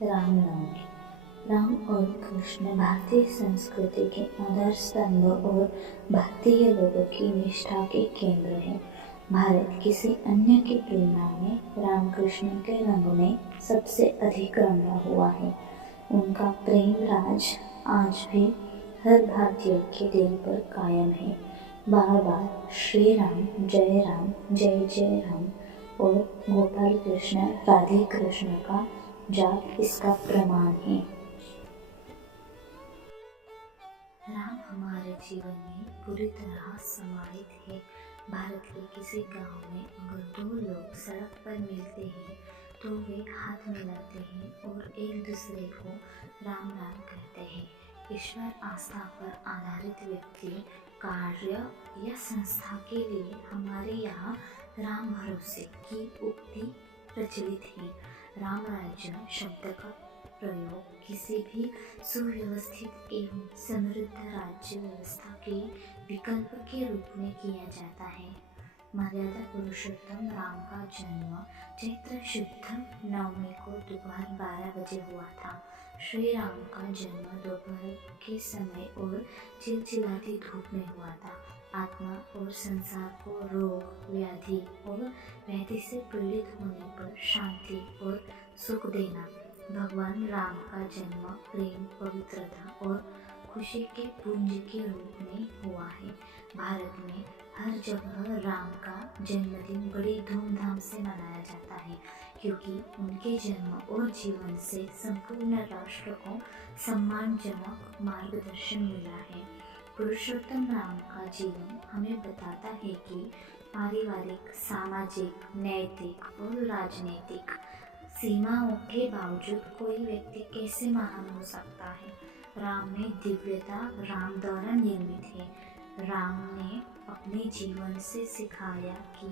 रामनवमी। राम और कृष्ण भारतीय संस्कृति के आधार स्तंभ और भारतीय लोगों की निष्ठा के केंद्र हैं। भारत किसी अन्य की तुलना में राम कृष्ण के रंग में सबसे अधिक रंगा हुआ है। उनका प्रेम राज आज भी हर भारतीय के दिल पर कायम है। बार बार श्री राम जय जय राम और गोपाल कृष्ण राधे कृष्ण का जाप इसका प्रमाण है। राम हमारे जीवन में पूरी तरह समाहित है। भारत के किसी गांव में अगर दो लोग सड़क पर मिलते हैं तो वे हाथ मिलाते हैं और एक दूसरे को राम राम कहते हैं। ईश्वर आस्था पर आधारित व्यक्ति, कार्य या संस्था के लिए हमारे यहाँ राम भरोसे की उक्ति प्रचलित है। राम राज्य शब्द का प्रयोग किसी भी सुव्यवस्थित एवं समृद्ध राज्य व्यवस्था के विकल्प के रूप में किया जाता है। मर्यादा पुरुषोत्तम राम का जन्म चैत्र शुद्ध नवमी को दोपहर 12 बजे हुआ था। श्री राम का जन्म दोपहर के समय और चिलचिलाती धूप में हुआ था। आत्मा और संसार को रोग, व्याधि और व्याधि से पीड़ित होने पर शांति और सुख देना। भगवान राम का जन्म प्रेम, पवित्रता और खुशी के पुंज के रूप में हुआ है। भारत में हर जगह राम का जन्मदिन बड़ी धूमधाम से मनाया जाता है, क्योंकि उनके जन्म और जीवन से संपूर्ण राष्ट्र को सम्मानजनक मार्गदर्शन मिला है। पुरुषोत्तम राम का जीवन हमें बताता है कि पारिवारिक, सामाजिक, नैतिक और राजनीतिक सीमाओं के बावजूद कोई व्यक्ति कैसे महान हो सकता है। राम में दिव्यता राम द्वारा निर्मित है। राम ने अपने जीवन से सिखाया कि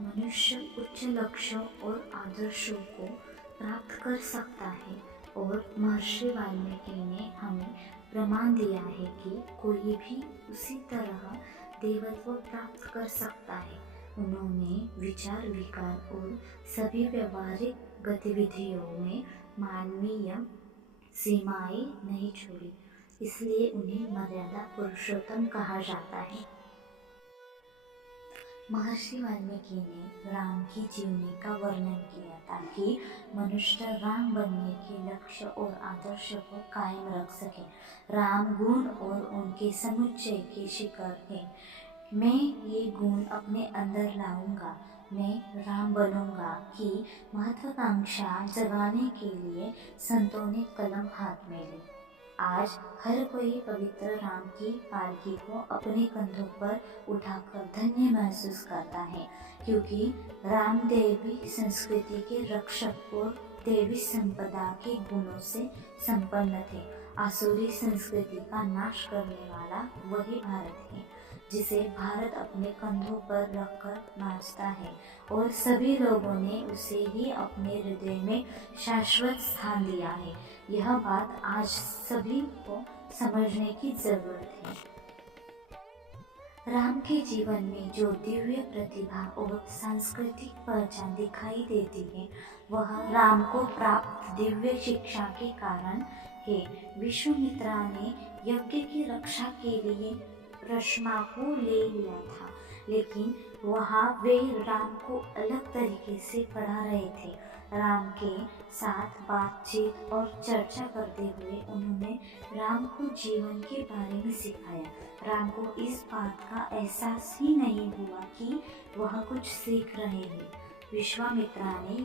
मनुष्य उच्च लक्ष्यों और आदर्शों को प्राप्त कर सकता है, और महर्षि वाल्मीकि ने हमें प्रमाण दिया है कि कोई भी उसी तरह देवत्व प्राप्त कर सकता है। उन्होंने विचार, विकार और सभी व्यवहारिक गतिविधियों में मानवीय सीमाएं नहीं छोड़ी, इसलिए उन्हें मर्यादा पुरुषोत्तम कहा जाता है। महर्षि वाल्मीकि ने राम की जीवनी का वर्णन किया ताकि मनुष्य राम बनने के लक्ष्य और आदर्श को कायम रख सके। राम गुण और उनके समुच्चय के शिखर है। मैं ये गुण अपने अंदर लाऊंगा, मैं राम बनूंगा की महत्वाकांक्षा जगाने के लिए संतों ने कलम हाथ में ली। आज हर कोई पवित्र राम की पालकी को अपने कंधों पर उठाकर धन्य महसूस करता है, क्योंकि राम देवी संस्कृति के रक्षक और देवी संपदा के गुणों से संपन्न थे। आसुरी संस्कृति का नाश करने वाला वही भारत है, जिसे भारत अपने कंधों पर रखकर नाचता है, और सभी लोगों ने उसे ही अपने हृदय में शाश्वत स्थान दिया है। यह बात आज सभी को समझने की जरूरत है। राम के जीवन में जो दिव्य प्रतिभा और सांस्कृतिक पहचान दिखाई देती है, वह राम को प्राप्त दिव्य शिक्षा के कारण है। विश्वामित्र ने यज्ञ की रक्षा के लिए रश्मा को ले लिया था, लेकिन वहाँ वे राम को अलग तरीके से पढ़ा रहे थे। राम के साथ बातचीत और चर्चा करते हुए उन्होंने राम को जीवन के बारे में सिखाया। राम को इस बात का एहसास ही नहीं हुआ कि वह कुछ सीख रहे हैं। विश्वामित्र ने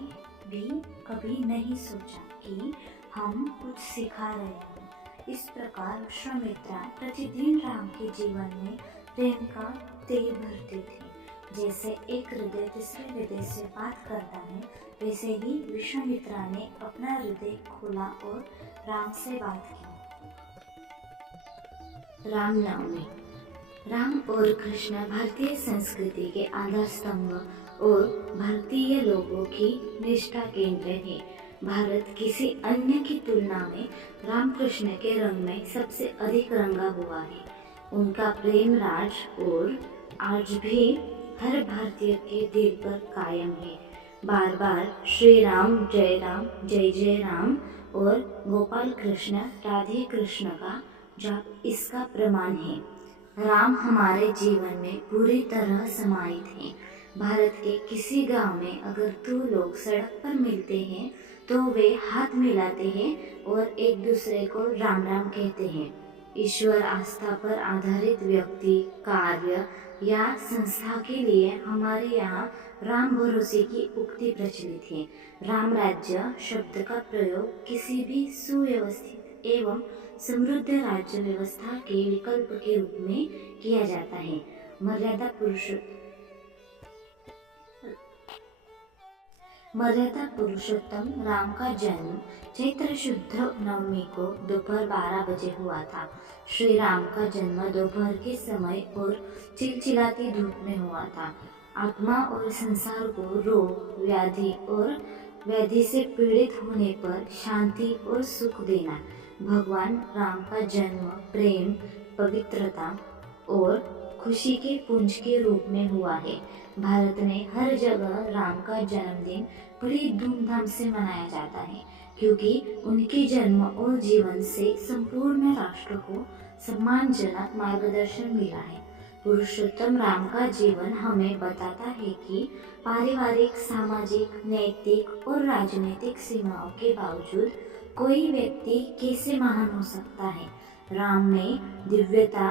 भी कभी नहीं सोचा कि हम कुछ सिखा रहे हैं। इस प्रकार विश्वामित्र प्रतिदिन राम के जीवन में प्रेम का तेल भरते थे। जैसे एक हृदय दूसरे हृदय से बात करता है, वैसे ही विश्वामित्र ने अपना हृदय खोला और राम से बात की। रामनवमी। राम और कृष्ण भारतीय संस्कृति के आधार स्तंभ और भारतीय लोगों की निष्ठा केंद्र है। भारत किसी अन्य की तुलना में राम कृष्ण के रंग में सबसे अधिक रंगा हुआ है। उनका प्रेम राज और आज भी हर भारतीय के दिल पर कायम है। बार बार श्री राम जय जय राम और गोपाल कृष्ण राधे कृष्ण का जाप इसका प्रमाण है। राम हमारे जीवन में पूरी तरह समाहित हैं। भारत के किसी गांव में अगर दो लोग सड़क पर मिलते हैं तो वे हाथ मिलाते हैं और एक दूसरे को राम राम कहते हैं। ईश्वर आस्था पर आधारित व्यक्ति, कार्य या संस्था के लिए हमारे यहाँ राम भरोसे की उक्ति प्रचलित है। राम राज्य शब्द का प्रयोग किसी भी सुव्यवस्थित एवं समृद्ध राज्य व्यवस्था के विकल्प के रूप में किया जाता है। मर्यादा पुरुषोत्तम राम का जन्म चैत्र शुद्ध नवमी को दोपहर 12 बजे हुआ था। श्री राम का जन्म दोपहर के समय और चिलचिलाती धूप में हुआ था। आत्मा और संसार को रोग, व्याधि और व्याधि से पीड़ित होने पर शांति और सुख देना। भगवान राम का जन्म प्रेम, पवित्रता और खुशी के पुंज के रूप में हुआ है। भारत में हर जगह राम का जन्मदिन बड़ी धूमधाम से मनाया जाता है, क्योंकि उनके जन्म और जीवन से संपूर्ण राष्ट्र को सम्मानजनक मार्गदर्शन मिला है। पुरुषोत्तम राम का जीवन हमें बताता है कि पारिवारिक, सामाजिक, नैतिक और राजनीतिक सीमाओं के बावजूद कोई व्यक्ति कैसे महान हो सकता है। राम में दिव्यता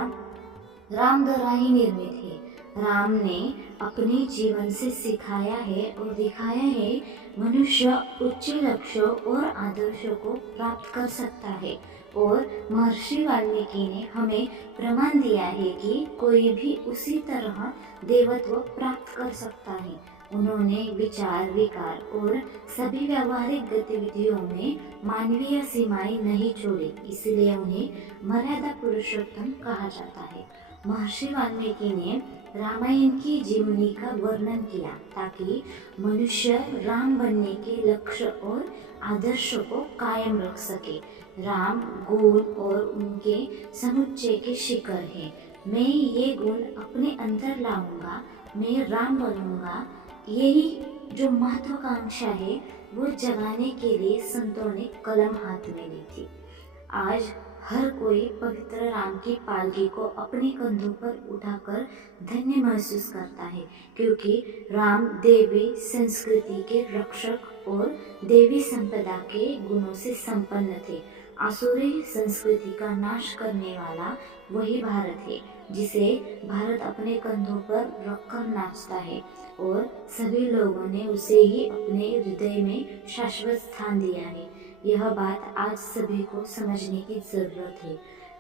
राम द्वारा ही निर्मित है। राम ने अपने जीवन से सिखाया है और दिखाया है मनुष्य उच्च लक्ष्यों और आदर्शों को प्राप्त कर सकता है। और महर्षि वाल्मीकि ने हमें प्रमाण दिया है कि कोई भी उसी तरह देवत्व प्राप्त कर सकता है। उन्होंने विचार, विकार और सभी व्यावहारिक गतिविधियों में मानवीय सीमाएं नहीं छोड़ी, इसलिए उन्हें मर्यादा पुरुषोत्तम कहा जाता है। महर्षि वाल्मीकि ने रामायण की जीवनी का वर्णन किया ताकि मनुष्य राम बनने के लक्ष्य और आदर्शों को कायम रख सके। राम गुण और उनके समुच्चय के शिखर है। मैं ये गुण अपने अंदर लाऊंगा, मैं राम बनूंगा, यही जो महत्वाकांक्षा है वो जगाने के लिए संतों ने कलम हाथ में ली थी। आज हर कोई पवित्र राम की पालकी को अपने कंधों पर उठाकर धन्य महसूस करता है, क्योंकि राम देवी संस्कृति के रक्षक और देवी संपदा के गुणों से संपन्न थे। आसुरी संस्कृति का नाश करने वाला वही भारत है, जिसे भारत अपने कंधों पर रखकर नाचता है और सभी लोगों ने उसे ही अपने हृदय में शाश्वत स्थान दिया है। यह बात आज सभी को समझने की जरूरत है।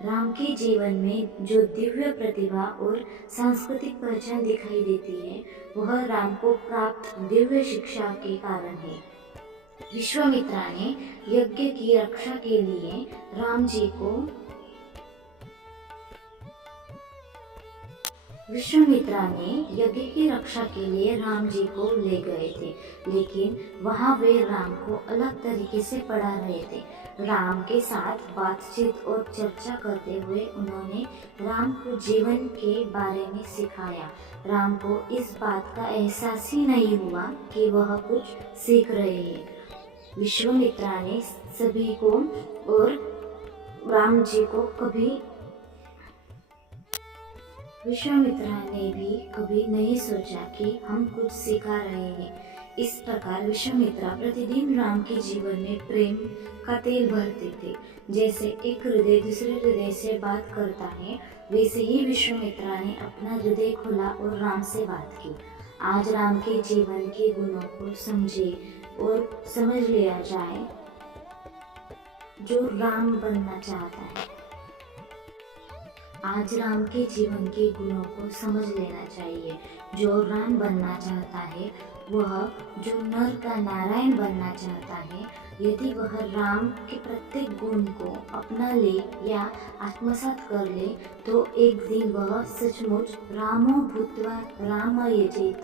राम के जीवन में जो दिव्य प्रतिभा और सांस्कृतिक पहचान दिखाई देती है, वह राम को प्राप्त दिव्य शिक्षा के कारण है। विश्वामित्रा ने यज्ञ की रक्षा के लिए राम जी को ले गए थे, लेकिन वहां वे राम को अलग तरीके से पढ़ा रहे थे। राम के साथ बातचीत और चर्चा करते हुए उन्होंने राम को जीवन के बारे में सिखाया। राम को इस बात का एहसास ही नहीं हुआ कि वह कुछ सीख रहे हैं। विश्वामित्रा ने सभी को और राम जी को विश्वामित्रा ने भी कभी नहीं सोचा कि हम कुछ सिखा रहे हैं। इस प्रकार विश्वामित्रा प्रतिदिन राम के जीवन में प्रेम का तेल भरते थे। जैसे एक हृदय दूसरे हृदय से बात करता है, वैसे ही विश्वामित्रा ने अपना हृदय खोला और राम से बात की। आज राम के जीवन के गुणों को समझे और समझ लिया जाए जो राम बनना चाहता है। आज राम के जीवन के गुणों को समझ लेना चाहिए। जो राम बनना चाहता है, वह जो नर का नारायण बनना चाहता है, यदि वह राम के प्रत्येक गुण को अपना ले या आत्मसात कर ले, तो एक दिन वह सचमुच रामो भूत्वा राम यजेत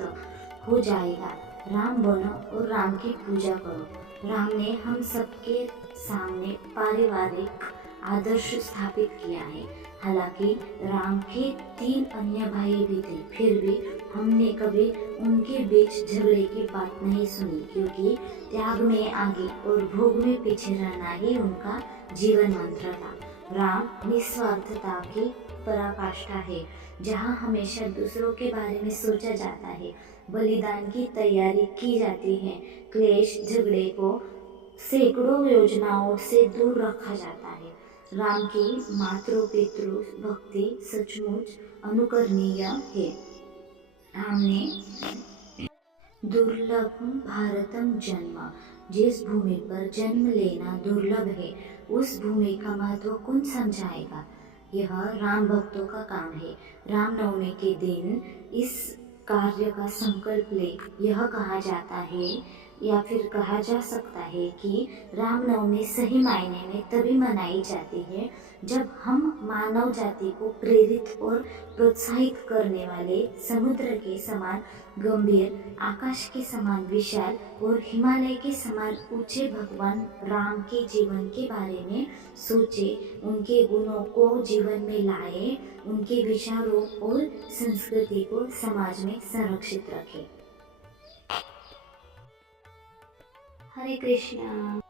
हो जाएगा। राम बनो और राम की पूजा करो। राम ने हम सबके सामने पारिवारिक, आदर्श स्थापित किया है। हालांकि राम के 3 अन्य भाई भी थे, फिर भी हमने कभी उनके बीच झगड़े की बात नहीं सुनी, क्योंकि त्याग में आगे और भोग में पीछे रहना ही उनका जीवन मंत्र था। राम निस्वार्थता की पराकाष्ठा है, जहाँ हमेशा दूसरों के बारे में सोचा जाता है, बलिदान की तैयारी की जाती है, क्लेश झगड़े को सैकड़ों योजनाओं से दूर रखा जाता है। राम की मातृ पितृ भक्ति सचमुच अनुकरणीय है। हमने दुर्लभम भारतम जन्म, जिस भूमि पर जन्म लेना दुर्लभ है, उस भूमि का महत्व कौन समझाएगा। यह राम भक्तों का काम है। रामनवमी के दिन इस कार्य का संकल्प ले। यह कहा जाता है या फिर कहा जा सकता है कि रामनवमी सही मायने में तभी मनाई जाती है जब हम मानव जाति को प्रेरित और प्रोत्साहित करने वाले समुद्र के समान गंभीर, आकाश के समान विशाल और हिमालय के समान ऊंचे भगवान राम के जीवन के बारे में सोचे, उनके गुणों को जीवन में लाए, उनके विचारों और संस्कृति को समाज में संरक्षित रखे। हरे कृष्णा।